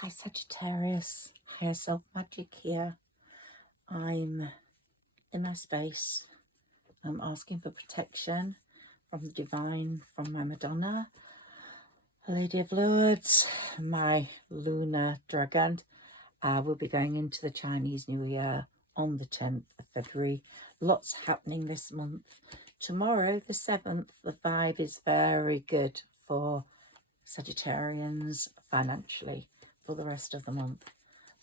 Hi Sagittarius, Higher Self Magic here. I'm in my space. I'm asking for protection from the divine, from my Madonna, Lady of Lourdes, my lunar dragon. We'll be going into the Chinese New Year on the 10th of February. Lots happening this month. Tomorrow, the 7th, the vibe is very good for Sagittarians financially for the rest of the month.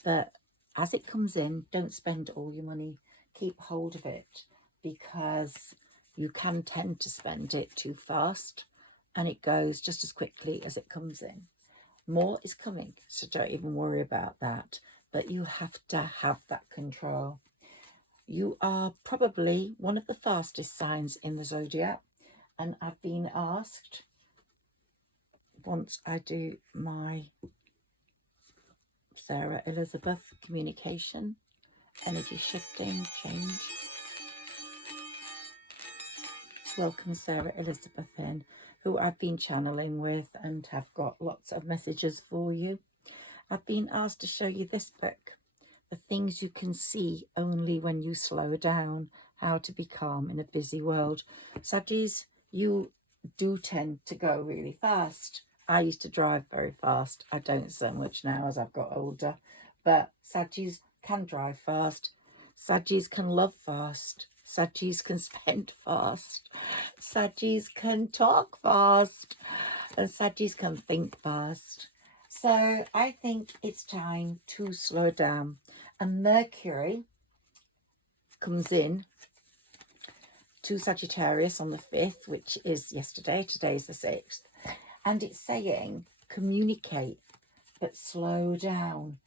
But as it comes in, don't spend all your money. Keep hold of it, because you can tend to spend it too fast and it goes just as quickly as it comes in. More is coming, so don't even worry about that. But you have to have that control. You are probably one of the fastest signs in the zodiac, and I've been asked, once I do my Sarah Elizabeth communication, energy shifting, change. Let's welcome Sarah Elizabeth in, who I've been channeling with and have got lots of messages for you. I've been asked to show you this book, The Things You Can See Only When You Slow Down, How to Be Calm in a Busy World. Saggies, you do tend to go really fast. I used to drive very fast. I don't so much now as I've got older. But Saggies can drive fast. Saggies can love fast. Saggies can spend fast. Saggies can talk fast. And Saggies can think fast. So I think it's time to slow down. And Mercury comes in to Sagittarius on the 5th, which is yesterday. Today's the 6th. And it's saying, communicate, but slow down.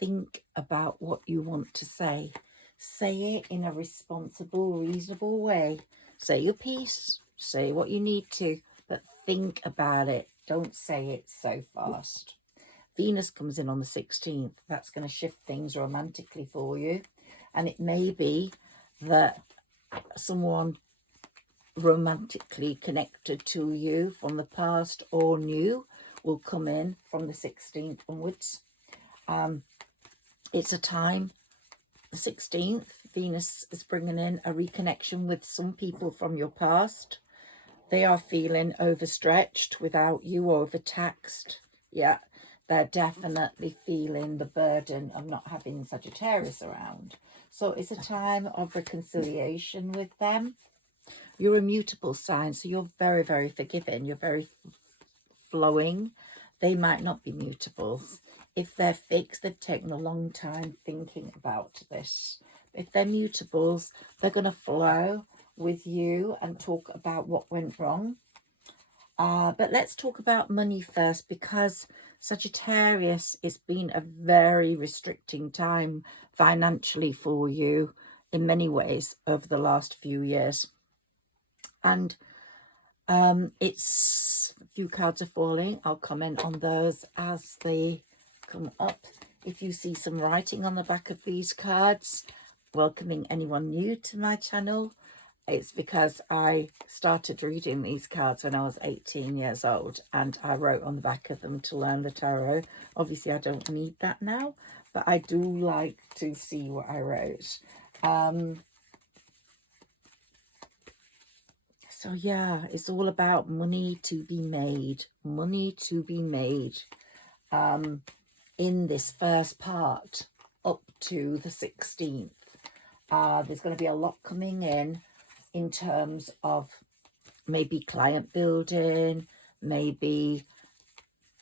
Think about what you want to say. Say it in a responsible, reasonable way. Say your piece. Say what you need to, but think about it. Don't say it so fast. Venus comes in on the 16th. That's going to shift things romantically for you. And it may be that someone romantically connected to you from the past or new will come in from the 16th onwards. It's a time, the 16th, Venus is bringing in a reconnection with some people from your past. They are feeling overstretched without you, overtaxed. Yeah, they're definitely feeling the burden of not having Sagittarius around. So it's a time of reconciliation with them. You're a mutable sign, so you're very, very forgiving. You're very flowing. They might not be mutables. If they're fixed, they've taken a long time thinking about this. If they're mutables, they're going to flow with you and talk about what went wrong. But let's talk about money first, because Sagittarius, it's been a very restricting time financially for you in many ways over the last few years. And it's a few cards are falling. I'll comment on those as they come up. If you see some writing on the back of these cards, welcoming anyone new to my channel, it's because I started reading these cards when I was 18 years old, and I wrote on the back of them to learn the tarot. Obviously I don't need that now, but I do like to see what I wrote. So yeah, it's all about money to be made. Money to be made in this first part up to the 16th. There's going to be a lot coming in terms of maybe client building, maybe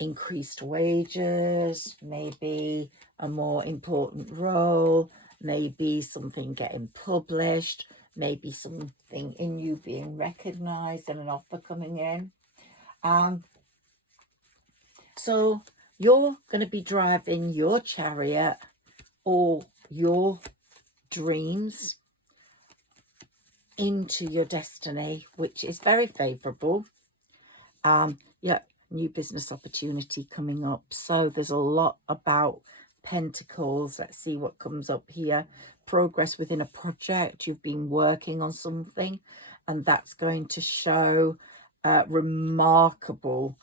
increased wages, maybe a more important role, maybe something getting published, maybe something in you being recognized and an offer coming in. So you're going to be driving your chariot or your dreams into your destiny, which is very favorable. Yeah, new business opportunity coming up. So there's a lot about Pentacles. Let's see what comes up here. Progress within a project. You've been working on something, and that's going to show remarkable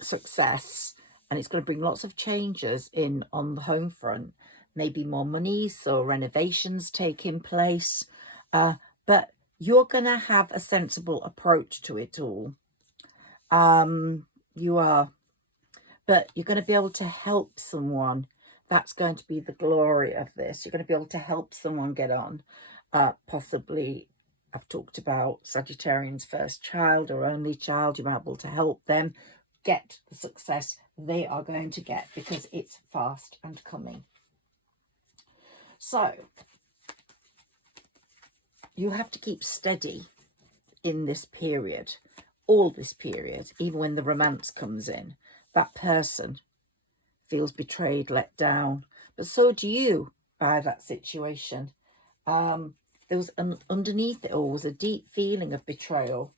success and it's going to bring lots of changes in on the home front. Maybe more money, so renovations taking place. But you're going to have a sensible approach to it all. You are. But you're going to be able to help someone. That's going to be the glory of this. You're going to be able to help someone get on. Possibly, I've talked about Sagittarian's first child or only child. You're able to help them get the success they are going to get, because it's fast and coming. So you have to keep steady in this period, all this period, even when the romance comes in. That person feels betrayed, let down, but so do you by that situation. There was underneath it all was a deep feeling of betrayal.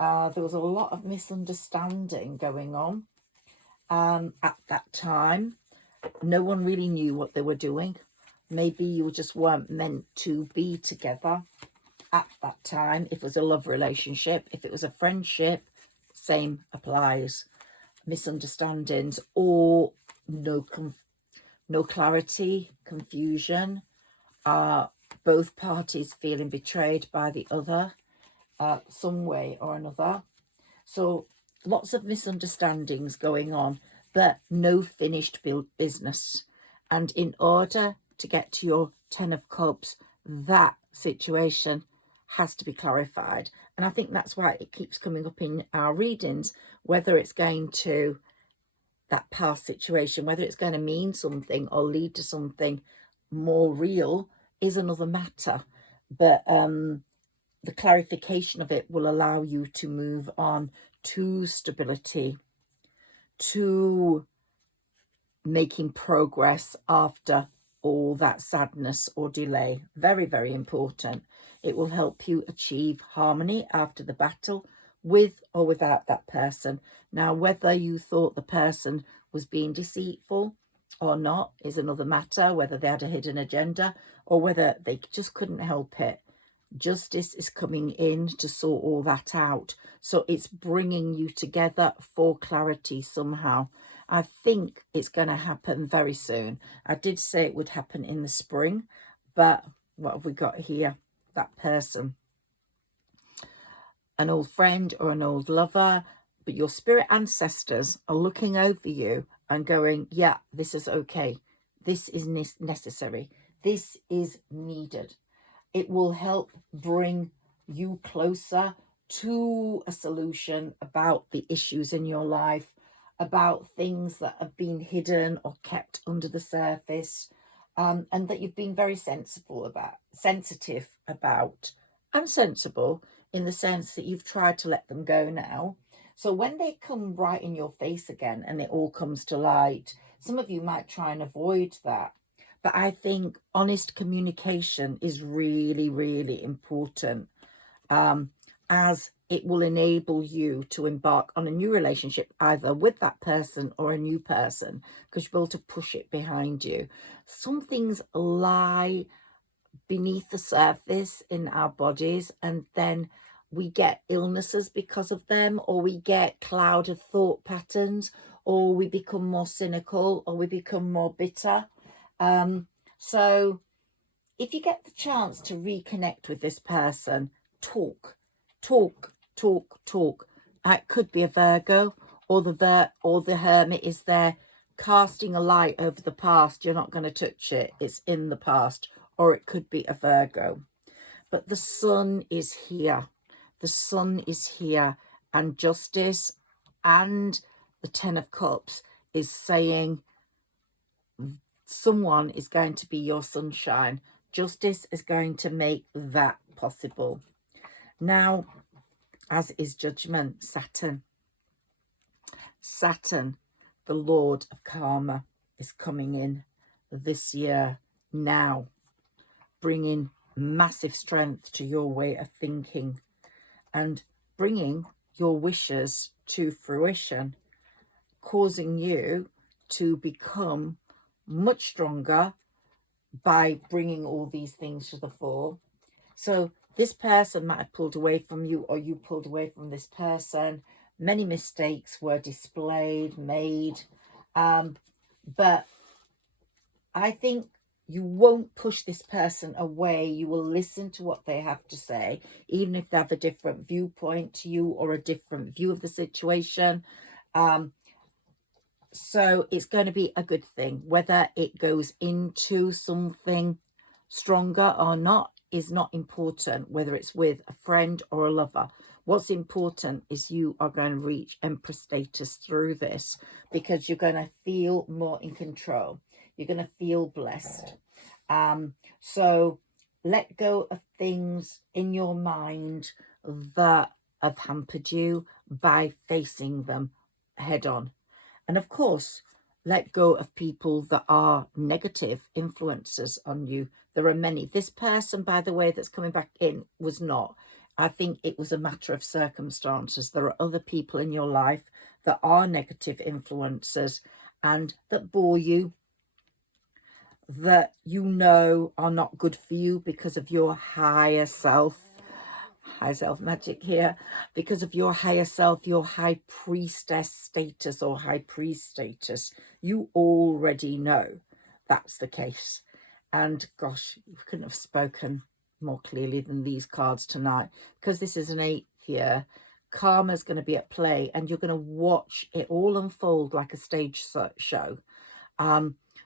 There was a lot of misunderstanding going on at that time. No one really knew what they were doing. Maybe you just weren't meant to be together at that time. If it was a love relationship, if it was a friendship, same applies. Misunderstandings or no clarity, confusion, both parties feeling betrayed by the other some way or another. So lots of misunderstandings going on, but no finished business. And in order to get to your 10 of Cups, that situation has to be clarified. And I think that's why it keeps coming up in our readings, whether it's going to, that past situation, whether it's going to mean something or lead to something more real is another matter. But the clarification of it will allow you to move on to stability, to making progress after all that sadness or delay. Very, very important. It will help you achieve harmony after the battle, with or without that person. Now, whether you thought the person was being deceitful or not is another matter, whether they had a hidden agenda or whether they just couldn't help it. Justice is coming in to sort all that out. So it's bringing you together for clarity somehow. I think it's going to happen very soon. I did say it would happen in the spring, but what have we got here? That person, an old friend or an old lover, but your spirit ancestors are looking over you and going, yeah, this is okay. This is necessary. This is needed. It will help bring you closer to a solution about the issues in your life, about things that have been hidden or kept under the surface, and that you've been very sensitive about, and sensible in the sense that you've tried to let them go now. So when they come right in your face again and it all comes to light, some of you might try and avoid that. But I think honest communication is really, really important, as it will enable you to embark on a new relationship, either with that person or a new person, because you'll be able to push it behind you. Some things lie beneath the surface in our bodies, and then we get illnesses because of them, or we get clouded thought patterns, or we become more cynical, or we become more bitter. So if you get the chance to reconnect with this person, talk. It could be a Virgo, or the Hermit is there casting a light over the past. You're not going to touch it. It's in the past. Or it could be a Virgo. But the Sun is here. The Sun is here. And Justice and the 10 of Cups is saying someone is going to be your sunshine. Justice is going to make that possible. Now, as is Judgment, Saturn. Saturn, the Lord of Karma, is coming in this year now, bringing massive strength to your way of thinking and bringing your wishes to fruition, causing you to become much stronger by bringing all these things to the fore. So this person might have pulled away from you, or you pulled away from this person. Many mistakes were made. But I think you won't push this person away. You will listen to what they have to say, even if they have a different viewpoint to you or a different view of the situation. So it's going to be a good thing. Whether it goes into something stronger or not is not important, whether it's with a friend or a lover. What's important is you are going to reach Empress status through this, because you're going to feel more in control. You're going to feel blessed. So let go of things in your mind that have hampered you by facing them head on. And of course, let go of people that are negative influences on you. There are many. This person, by the way, that's coming back in was not. I think it was a matter of circumstances. There are other people in your life that are negative influences and that bore you, that you know are not good for you because of your higher self. High self magic here, because of your higher self, your high priestess status or high priest status. You already know that's the case. And gosh, you couldn't have spoken more clearly than these cards tonight, because this is an 8th year. Karma's going to be at play, and you're going to watch it all unfold like a stage show.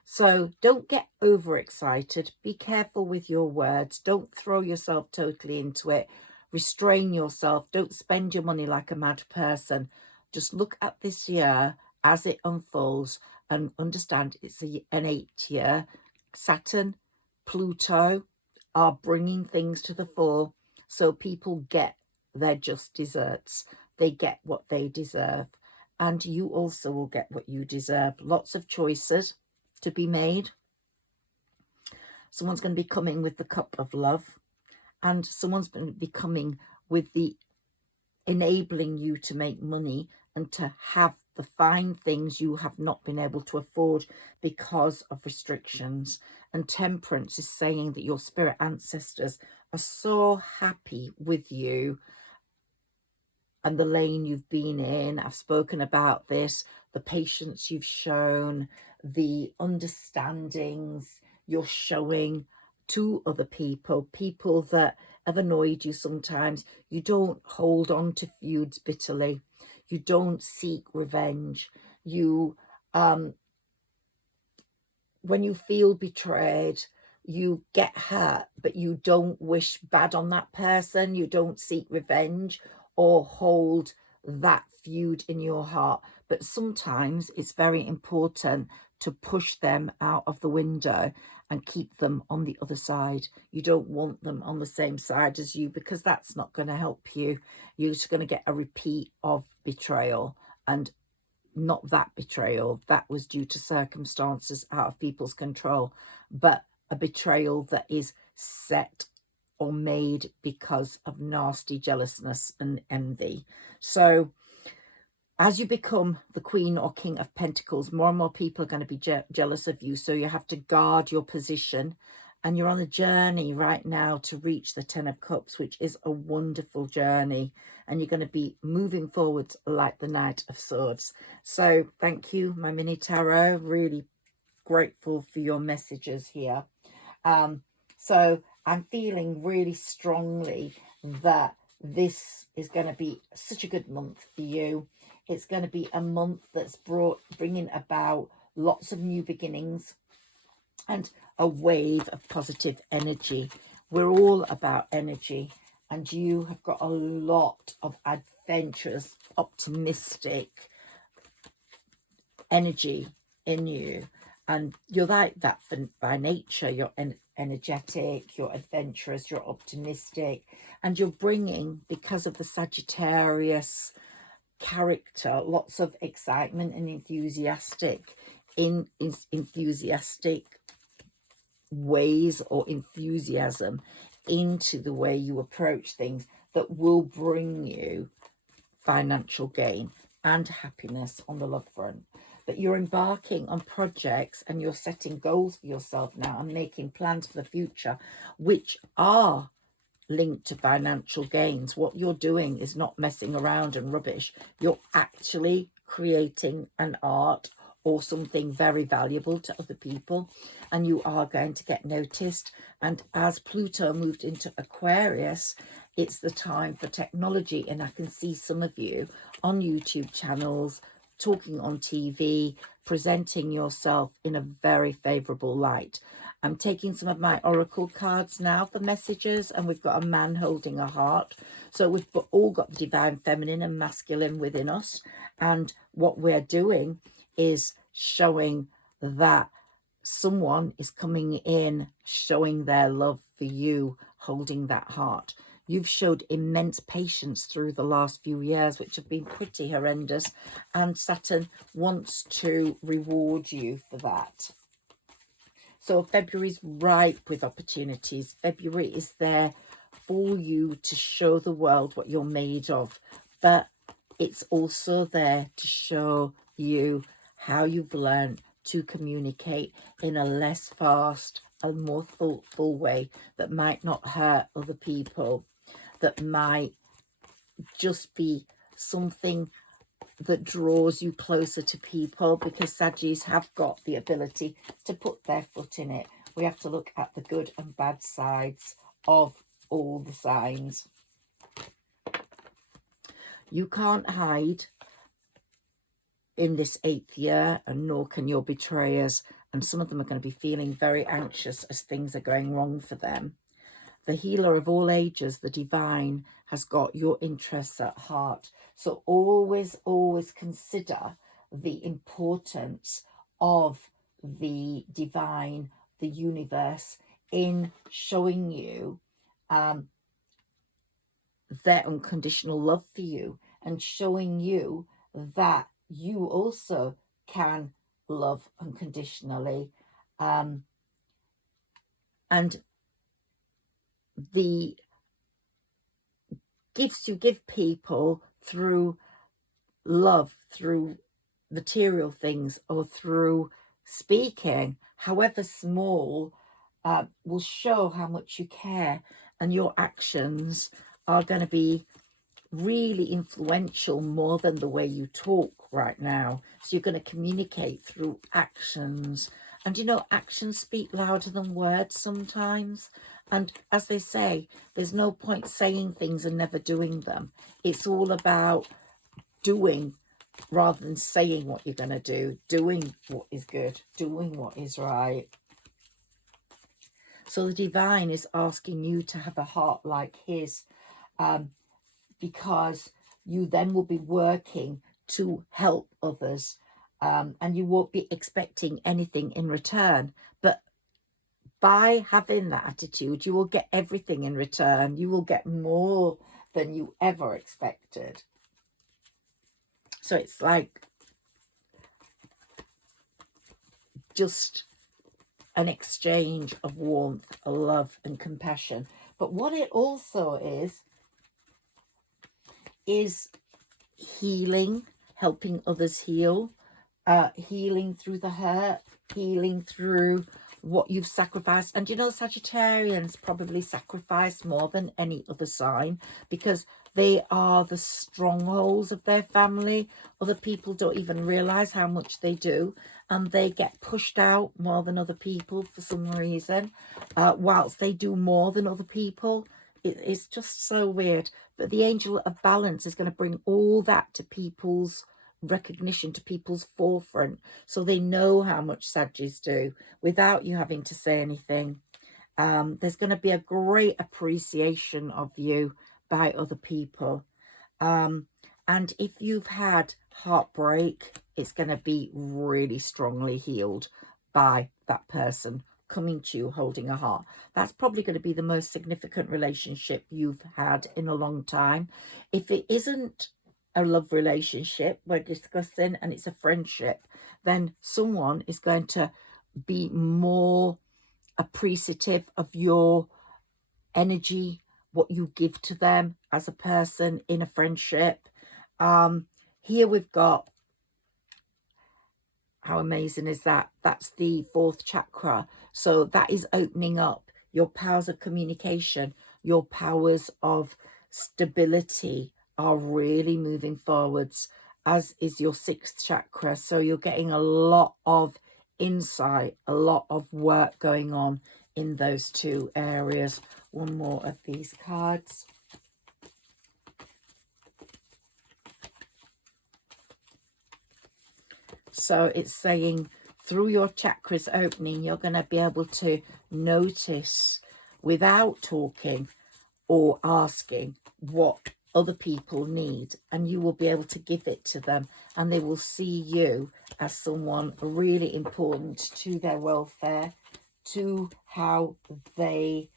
So don't get overexcited. Be careful with your words. Don't throw yourself totally into it. Restrain yourself. Don't spend your money like a mad person. Just look at this year as it unfolds and understand it's an 8th year. Saturn, Pluto are bringing things to the fore, so people get their just desserts. They get what they deserve, and you also will get what you deserve. Lots of choices to be made. Someone's going to be coming with the cup of love, and someone's going to be coming with the enabling you to make money and to have the fine things you have not been able to afford because of restrictions. And Temperance is saying that your spirit ancestors are so happy with you and the lane you've been in. I've spoken about this, the patience you've shown, the understandings you're showing to other people, people that have annoyed you sometimes. You don't hold on to feuds bitterly. You don't seek revenge. You, when you feel betrayed, you get hurt, but you don't wish bad on that person. You don't seek revenge or hold that feud in your heart. But sometimes it's very important to push them out of the window and keep them on the other side. You don't want them on the same side as you, because that's not going to help you. You're just going to get a repeat of betrayal, and not that betrayal that was due to circumstances out of people's control, but a betrayal that is set or made because of nasty jealousness and envy. So as you become the Queen or King of Pentacles, more and more people are going to be jealous of you. So you have to guard your position. And you're on a journey right now to reach the 10 of Cups, which is a wonderful journey. And you're going to be moving forward like the Knight of Swords. So thank you, my mini tarot. Really grateful for your messages here. So I'm feeling really strongly that this is going to be such a good month for you. It's going to be a month that's bringing about lots of new beginnings and a wave of positive energy. We're all about energy, and you have got a lot of adventurous, optimistic energy in you. And you're like that by nature. You're energetic, you're adventurous, you're optimistic, and you're bringing, because of the Sagittarius character, lots of excitement and enthusiastic ways or enthusiasm into the way you approach things that will bring you financial gain and happiness on the love front. But you're embarking on projects and you're setting goals for yourself now and making plans for the future, which are linked to financial gains. What you're doing is not messing around and rubbish. You're actually creating an art or something very valuable to other people, and you are going to get noticed. And as Pluto moved into Aquarius, it's the time for technology, and I can see some of you on YouTube channels, talking on TV, presenting yourself in a very favorable light. I'm taking some of my oracle cards now for messages, and we've got a man holding a heart. So we've all got the divine feminine and masculine within us, and what we're doing is showing that someone is coming in, showing their love for you, holding that heart. You've showed immense patience through the last few years, which have been pretty horrendous, and Saturn wants to reward you for that. So February's ripe with opportunities. February is there for you to show the world what you're made of, but it's also there to show you how you've learned to communicate in a less fast and more thoughtful way that might not hurt other people, that might just be something that draws you closer to people, because Saggis have got the ability to put their foot in it. We have to look at the good and bad sides of all the signs. You can't hide in this 8th year, and nor can your betrayers, and some of them are going to be feeling very anxious as things are going wrong for them. The healer of all ages, the divine, has got your interests at heart. So always, always consider the importance of the divine, the universe, in showing you their unconditional love for you, and showing you that you also can love unconditionally. And the gifts you give people through love, through material things, or through speaking, however small, will show how much you care, and your actions are going to be really influential more than the way you talk right now. So you're going to communicate through actions, and you know, actions speak louder than words sometimes. And as they say, there's no point saying things and never doing them. It's all about doing rather than saying what you're going to do, doing what is good, doing what is right. So the divine is asking you to have a heart like his, because you then will be working to help others, and you won't be expecting anything in return. But by having that attitude, you will get everything in return. You will get more than you ever expected. So it's like just an exchange of warmth, love and compassion. But what it also is healing, helping others heal, healing through the hurt, healing through what you've sacrificed. And you know, Sagittarians probably sacrifice more than any other sign, because they are the strongholds of their family. Other people don't even realize how much they do, and they get pushed out more than other people for some reason, whilst they do more than other people. It's just so weird. But the angel of balance is going to bring all that to people's recognition, to people's forefront, so they know how much Sagittarius do without you having to say anything. There's going to be a great appreciation of you by other people. And if you've had heartbreak, it's going to be really strongly healed by that person coming to you holding a heart. That's probably going to be the most significant relationship you've had in a long time. If it isn't a love relationship we're discussing, and it's a friendship, then someone is going to be more appreciative of your energy, what you give to them as a person in a friendship. Here we've got, how amazing is that? That's the 4th chakra. So that is opening up your powers of communication, your powers of stability are really moving forwards. as is your sixth chakra. So you're getting a lot of insight, a lot of work going on in those two areas. One more of these cards. So it's saying through your chakras opening, you're going to be able to notice without talking or asking what other people need, and you will be able to give it to them, and they will see you as someone really important to their welfare, to how they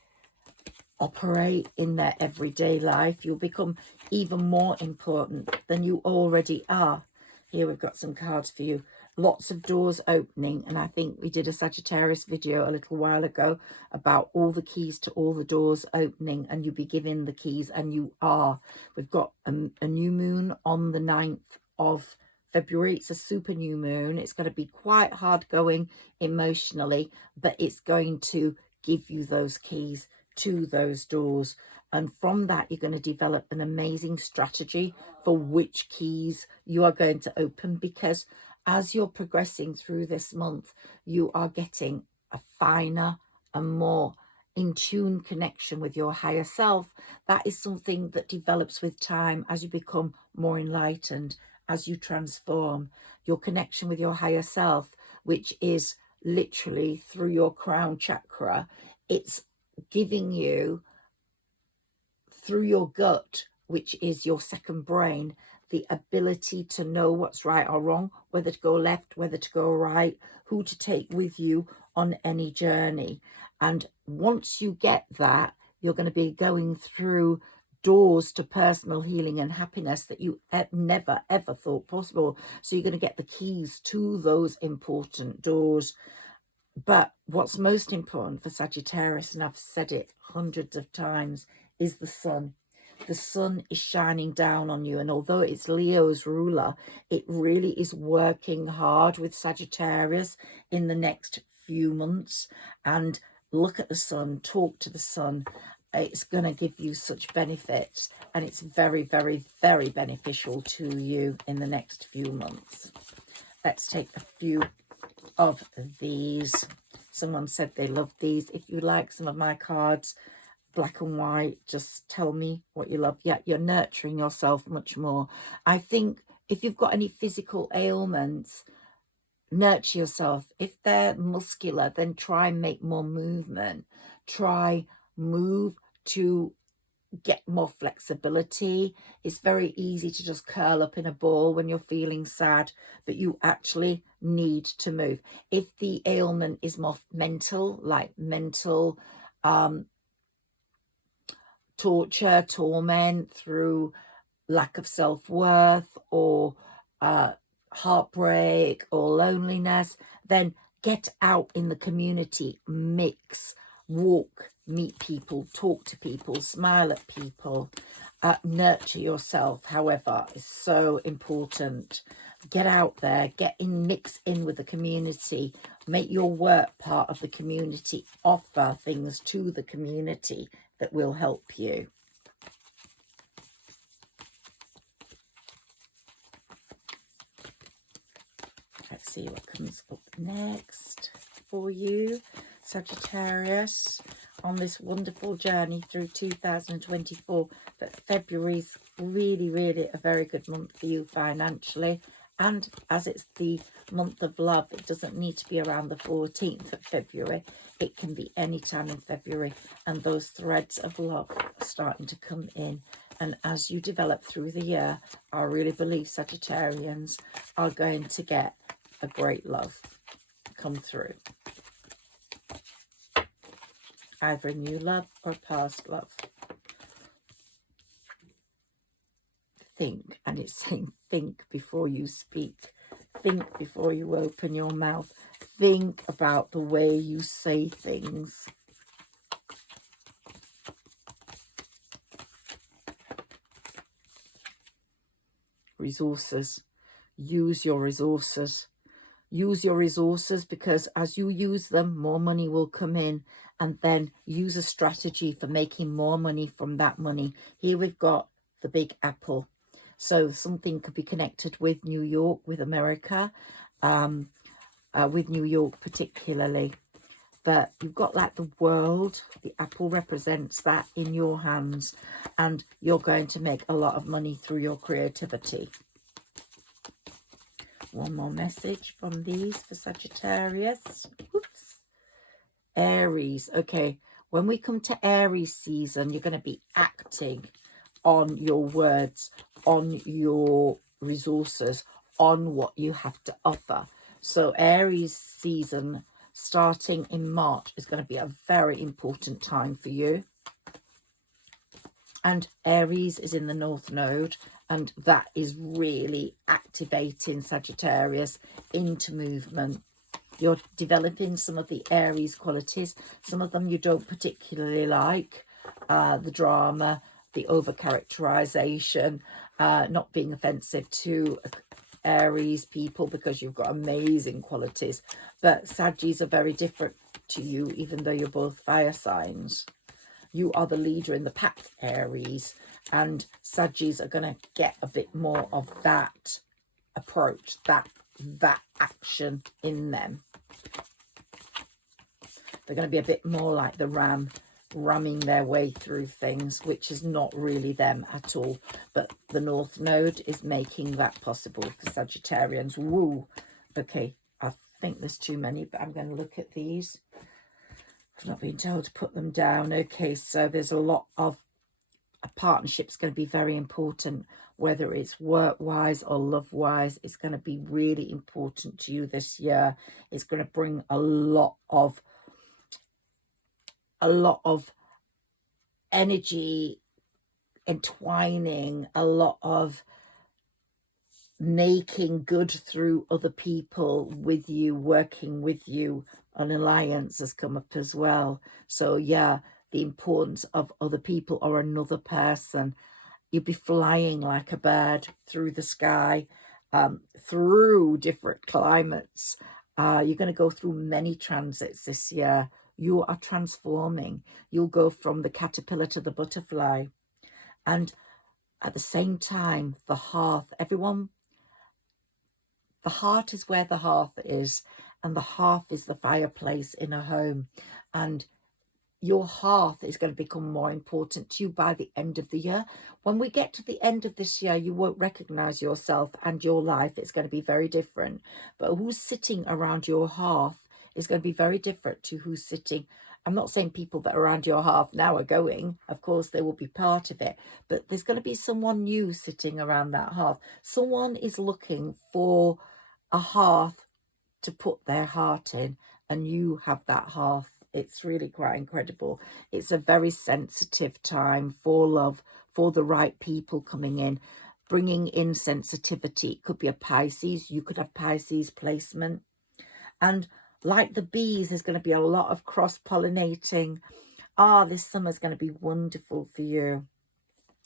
operate in their everyday life. You'll become even more important than you already are. Here we've got some cards for you. Lots of doors opening, and I think we did a Sagittarius video a little while ago about all the keys to all the doors opening, and you'll be given the keys, and you are. We've got a new moon on the 9th of February. It's a super new moon. It's going to be quite hard going emotionally, but it's going to give you those keys to those doors, and from that you're going to develop an amazing strategy for which keys you are going to open, because as you're progressing through this month, you are getting a finer and more in tune connection with your higher self. That is something that develops with time as you become more enlightened, as you transform your connection with your higher self, which is literally through your crown chakra. It's giving you through your gut, which is your second brain, the ability to know what's right or wrong, whether to go left, whether to go right, who to take with you on any journey. And once you get that, you're going to be going through doors to personal healing and happiness that you never ever thought possible. So you're going to get the keys to those important doors. But what's most important for Sagittarius, and I've said it hundreds of times, is the sun. The sun is shining down on you, and although it's Leo's ruler, it really is working hard with Sagittarius in the next few months. And look at the sun, talk to the sun. It's going to give you such benefits, and it's very, very, very beneficial to you in the next few months. Let's take a few of these. Someone said they loved these. If you like some of my cards, black and white, just tell me what you love. Yeah, you're nurturing yourself much more. I think if you've got any physical ailments, nurture yourself. If they're muscular, then try and make more movement. Try move to get more flexibility. It's very easy to just curl up in a ball when you're feeling sad, but you actually need to move. If the ailment is more mental, like mental torture, torment through lack of self-worth or heartbreak or loneliness, then get out in the community, mix, walk, meet people, talk to people, smile at people, nurture yourself. However, is so important. Get out there, get in, mix in with the community, make your work part of the community, offer things to the community that will help you. Let's see what comes up next for you, Sagittarius, on this wonderful journey through 2024. But February's really, really a very good month for you financially. And as it's the month of love, it doesn't need to be around the 14th of February. It can be any time in February. And those threads of love are starting to come in. And as you develop through the year, I really believe Sagittarians are going to get a great love come through. Either a new love or a past love. Think, and it's saying think before you speak. Think before you open your mouth. Think about the way you say things. Resources. Use your resources. Use your resources, because as you use them, more money will come in, and then use a strategy for making more money from that money. Here we've got the big apple. So something could be connected with New York, with America, with New York particularly. But you've got like the world, the apple represents that in your hands, and you're going to make a lot of money through your creativity. One more message from these for Sagittarius. Oops. Aries. Okay, when we come to Aries season, you're going to be acting on your words, on your resources, on what you have to offer. So Aries season starting in March is going to be a very important time for you. And Aries is in the North Node, and that is really activating Sagittarius into movement. You're developing some of the Aries qualities. Some of them you don't particularly like. The drama, the over-characterization, not being offensive to Aries people because you've got amazing qualities. But Saggis are very different to you, even though you're both fire signs. You are the leader in the pack, Aries, and Saggis are going to get a bit more of that approach, that action in them. They're going to be a bit more like the ram, ramming their way through things, which is not really them at all. But the North Node is making that possible for Sagittarians. Woo! Okay, I think there's too many, but I'm going to look at these. I've not been told to put them down. Okay, so there's a lot of a partnership's going to be very important, whether it's work-wise or love-wise. It's going to be really important to you this year. It's going to bring a lot of energy, entwining, a lot of making good through other people with you, working with you. An alliance has come up as well. So yeah, the importance of other people or another person. You'll be flying like a bird through the sky, through different climates. You're going to go through many transits this year. You are transforming. You'll go from the caterpillar to the butterfly. And at the same time, the hearth, everyone, the heart is where the hearth is, and the hearth is the fireplace in a home. And your hearth is going to become more important to you by the end of the year. When we get to the end of this year, you won't recognize yourself and your life. It's going to be very different. But who's sitting around your hearth is going to be very different to who's sitting. I'm not saying people that are around your hearth now are going. Of course, they will be part of it. But there's going to be someone new sitting around that hearth. Someone is looking for a hearth to put their heart in, and you have that hearth. It's really quite incredible. It's a very sensitive time for love, for the right people coming in, bringing in sensitivity. It could be a Pisces. You could have Pisces placement. And like the bees, there's going to be a lot of cross-pollinating. This summer's going to be wonderful for you.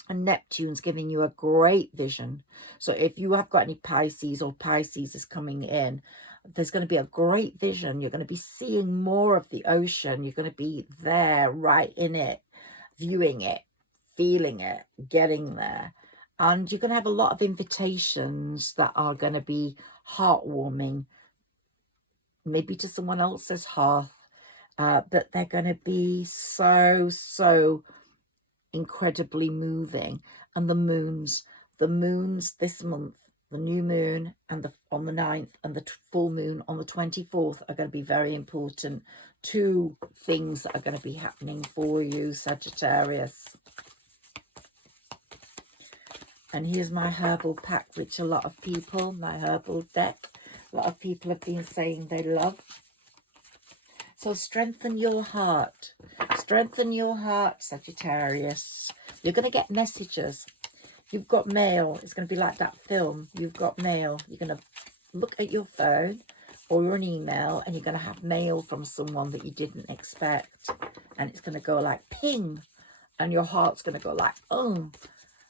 And Neptune's giving you a great vision. So if you have got any Pisces or Pisces is coming in, there's going to be a great vision. You're going to be seeing more of the ocean. You're going to be there, right in it, viewing it, feeling it, getting there. And you're going to have a lot of invitations that are going to be heartwarming, maybe to someone else's hearth, but they're going to be so incredibly moving. And the moons this month, the new moon and on the 9th and the full moon on the 24th are going to be very important. Two things that are going to be happening for you, Sagittarius. And here's my herbal pack, which a lot of people, my herbal deck, a lot of people have been saying they love. So strengthen your heart. Strengthen your heart, Sagittarius. You're going to get messages. You've got mail. It's going to be like that film. You've got mail. You're going to look at your phone or an email, and you're going to have mail from someone that you didn't expect. And it's going to go like ping. And your heart's going to go like, oh.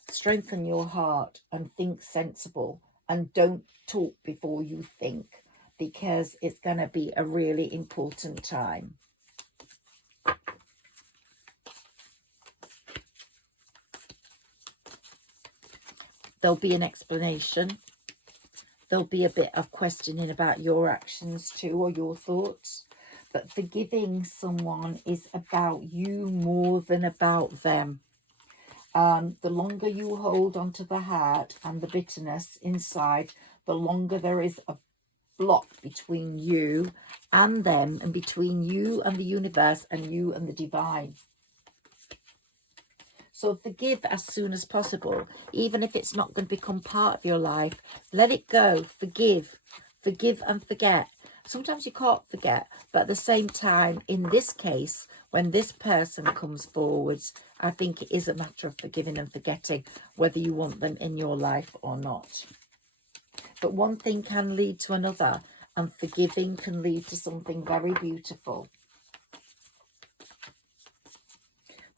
Strengthen your heart and think sensible. And don't talk before you think, because it's going to be a really important time. There'll be an explanation. There'll be a bit of questioning about your actions too, or your thoughts. But forgiving someone is about you more than about them. The longer you hold onto the hurt and the bitterness inside, the longer there is a block between you and them, and between you and the universe, and you and the divine. So forgive as soon as possible, even if it's not going to become part of your life. Let it go. Forgive and forget. Sometimes you can't forget, but at the same time, in this case, when this person comes forwards, I think it is a matter of forgiving and forgetting, whether you want them in your life or not. But one thing can lead to another, and forgiving can lead to something very beautiful.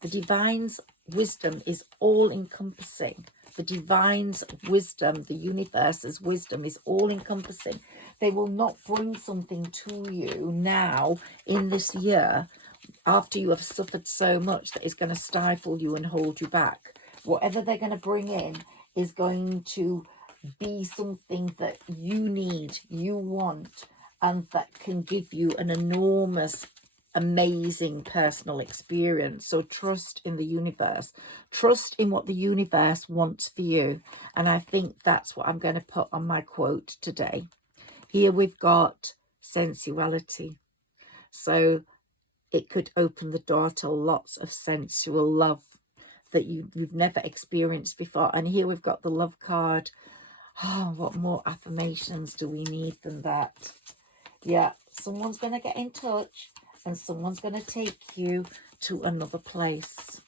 The divine's wisdom is all-encompassing. The divine's wisdom, the universe's wisdom, is all-encompassing. They will not bring something to you now in this year after you have suffered so much that is going to stifle you and hold you back. Whatever they're going to bring in is going to be something that you need, you want, and that can give you an enormous, amazing personal experience. So trust in the universe. Trust in what the universe wants for you. And I think that's what I'm going to put on my quote today. Here we've got sensuality. So it could open the door to lots of sensual love that you've never experienced before. And here we've got the love card. Oh, what more affirmations do we need than that? Yeah, someone's going to get in touch and someone's going to take you to another place.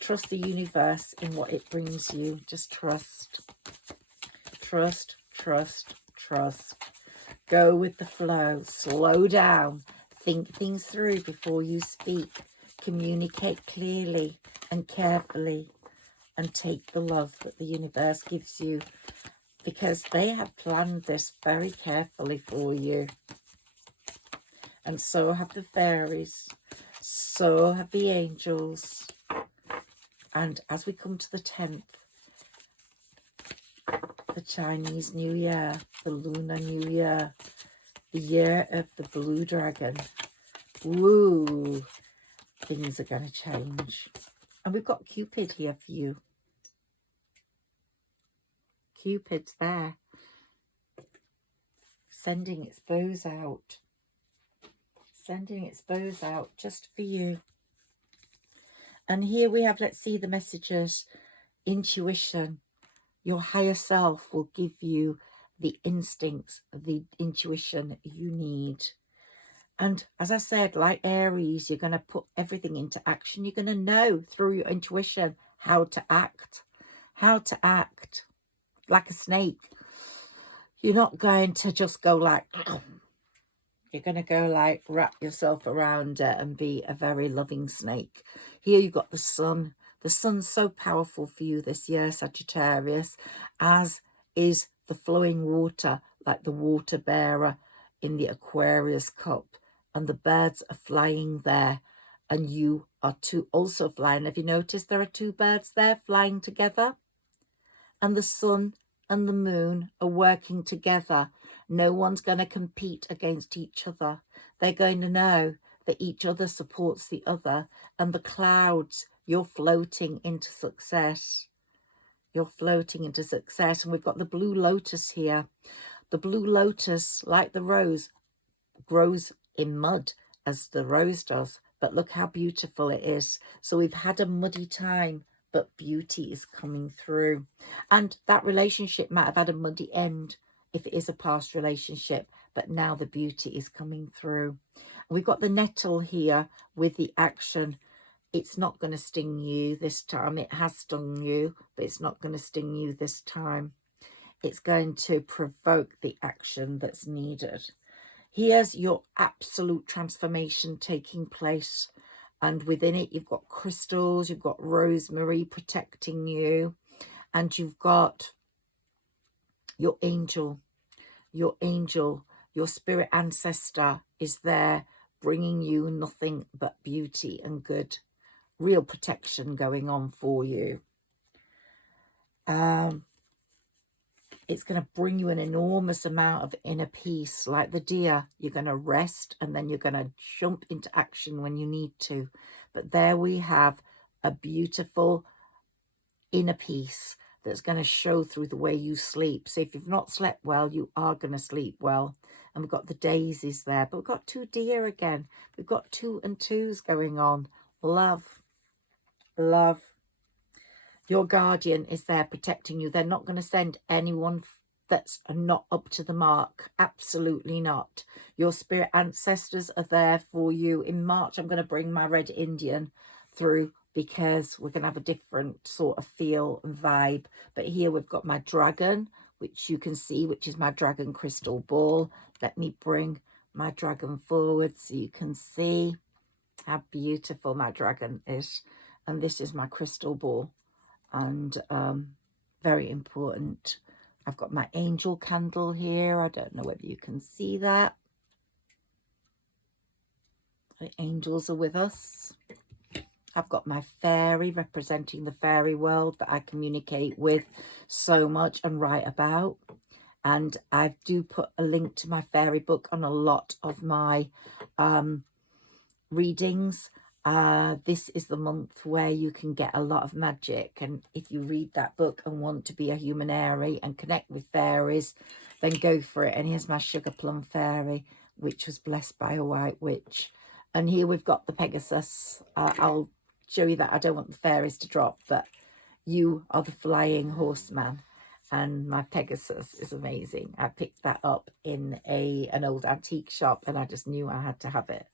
Trust the universe in what it brings you. Just trust. Trust, trust, trust. Go with the flow. Slow down. Think things through before you speak. Communicate clearly and carefully. And take the love that the universe gives you, because they have planned this very carefully for you. And so have the fairies. So have the angels. And as we come to the 10th, the Chinese New Year, the Lunar New Year, the year of the blue dragon. Woo! Things are going to change. And we've got Cupid here for you. Cupid's there, sending its bows out. Sending its bows out just for you. And here we have, let's see the messages. Intuition. Your higher self will give you the instincts, the intuition you need. And as I said, like Aries, you're going to put everything into action. You're going to know through your intuition how to act. How to act like a snake. You're not going to just go like... You're going to go like, wrap yourself around it and be a very loving snake. Here you've got the sun. The sun's so powerful for you this year, Sagittarius, as is the flowing water, like the water bearer in the Aquarius cup. And the birds are flying there. And you are also flying. Have you noticed there are two birds there flying together? And the sun and the moon are working together. No one's going to compete against each other. They're going to know that each other supports the other. And the clouds, you're floating into success. You're floating into success. And we've got the blue lotus here. The blue lotus, like the rose, grows in mud as the rose does. But look how beautiful it is. So we've had a muddy time, but beauty is coming through. And that relationship might have had a muddy end if it is a past relationship, but now the beauty is coming through. We've got the nettle here with the action. It's not going to sting you this time. It has stung you, but it's not going to sting you this time. It's going to provoke the action that's needed. Here's your absolute transformation taking place. And within it, you've got crystals, you've got rosemary protecting you, and you've got your angel, your spirit ancestor is there bringing you nothing but beauty and good, real protection going on for you. it's going to bring you an enormous amount of inner peace. Like the deer, you're going to rest and then you're going to jump into action when you need to. But there we have a beautiful inner peace that's going to show through the way you sleep. So if you've not slept well, you are going to sleep well. And we've got the daisies there, but we've got 2 deer again. We've got 2 and 2s going on. Love, love. Your guardian is there protecting you. They're not going to send anyone that's not up to the mark. Absolutely not. Your spirit ancestors are there for you. In March, I'm going to bring my red Indian through because we're going to have a different sort of feel and vibe. But here we've got my dragon, which you can see, which is my dragon crystal ball. Let me bring my dragon forward so you can see how beautiful my dragon is. And this is my crystal ball. And very important. I've got my angel candle here. I don't know whether you can see that. The angels are with us. I've got my fairy representing the fairy world that I communicate with so much and write about. And I do put a link to my fairy book on a lot of my readings. This is the month where you can get a lot of magic, and if you read that book and want to be a Humanairy and connect with fairies, then go for it. And here's my sugar plum fairy, which was blessed by a white witch. And here we've got the Pegasus. I'll show you that. I don't want the fairies to drop, but you are the flying horseman. And my Pegasus is amazing. I picked that up in an old antique shop, and I just knew I had to have it.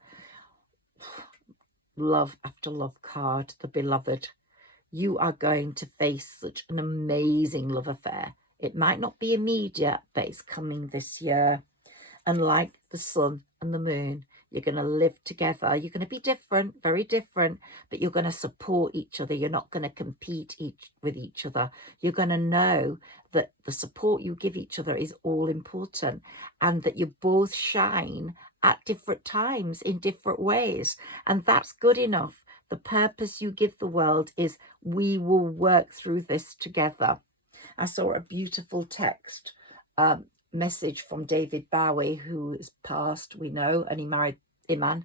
Love after love card, the beloved. You are going to face such an amazing love affair. It might not be immediate, but it's coming this year. And like the sun and the moon, you're going to live together. You're going to be different, very different, but you're going to support each other. You're not going to compete with each other. You're going to know that the support you give each other is all important, and that you both shine at different times in different ways. And that's good enough. The purpose you give the world is we will work through this together. I saw a beautiful text message from David Bowie, who is passed, we know, and he married Iman,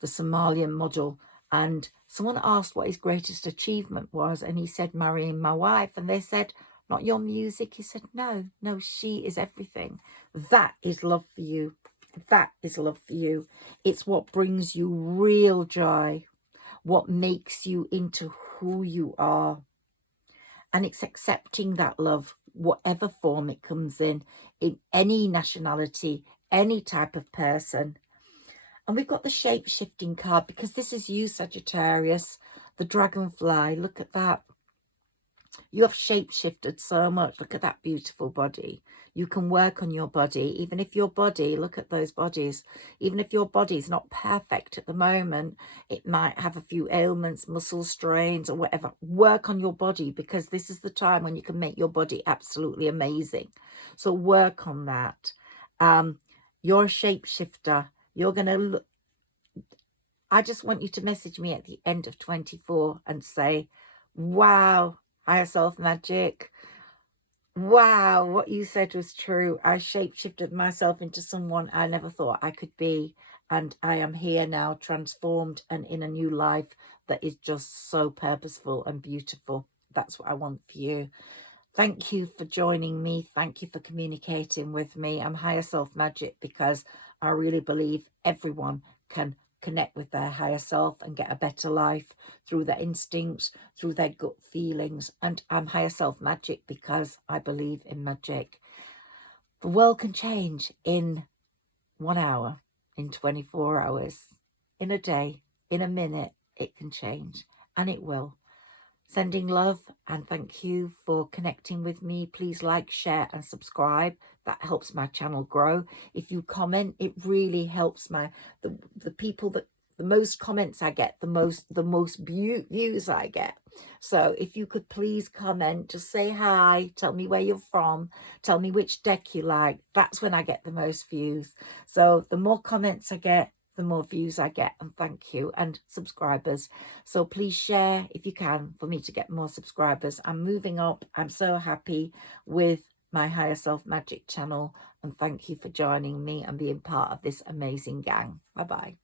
the Somalian model. And someone asked what his greatest achievement was, and he said, marrying my wife. And they said, not your music. He said, no, she is everything. That is love for you. That is love for you. It's what brings you real joy, what makes you into who you are. And it's accepting that love, whatever form it comes in any nationality, any type of person. And we've got the shape-shifting card, because this is you, Sagittarius, the dragonfly. Look at that. You have shape-shifted so much. Look at that beautiful body. You can work on your body, even if your body, look at those bodies, even if your body's not perfect at the moment, it might have a few ailments, muscle strains or whatever. Work on your body, because this is the time when you can make your body absolutely amazing. So work on that. You're a shapeshifter. You're going to look. I just want you to message me at the end of 24 and say, wow, higher self magic. Wow, what you said was true. I shapeshifted myself into someone I never thought I could be. And I am here now, transformed and in a new life that is just so purposeful and beautiful. That's what I want for you. Thank you for joining me. Thank you for communicating with me. I'm Higher Self Magic because I really believe everyone can connect with their higher self and get a better life through their instincts, through their gut feelings. And I'm Higher Self Magic because I believe in magic. The world can change in 1 hour, in 24 hours, in a day, in a minute. It can change, and it will. Sending love, and thank you for connecting with me. Please like, share and subscribe. That helps my channel grow. If you comment, it really helps the people that the most comments I get, the most views I get. So if you could please comment, just say hi, tell me where you're from, tell me which deck you like. That's when I get the most views. So the more comments I get, the more views I get, and thank you, and subscribers. So please share if you can for me to get more subscribers. I'm moving up. I'm so happy with my Higher Self Magic channel, and thank you for joining me and being part of this amazing gang. Bye bye.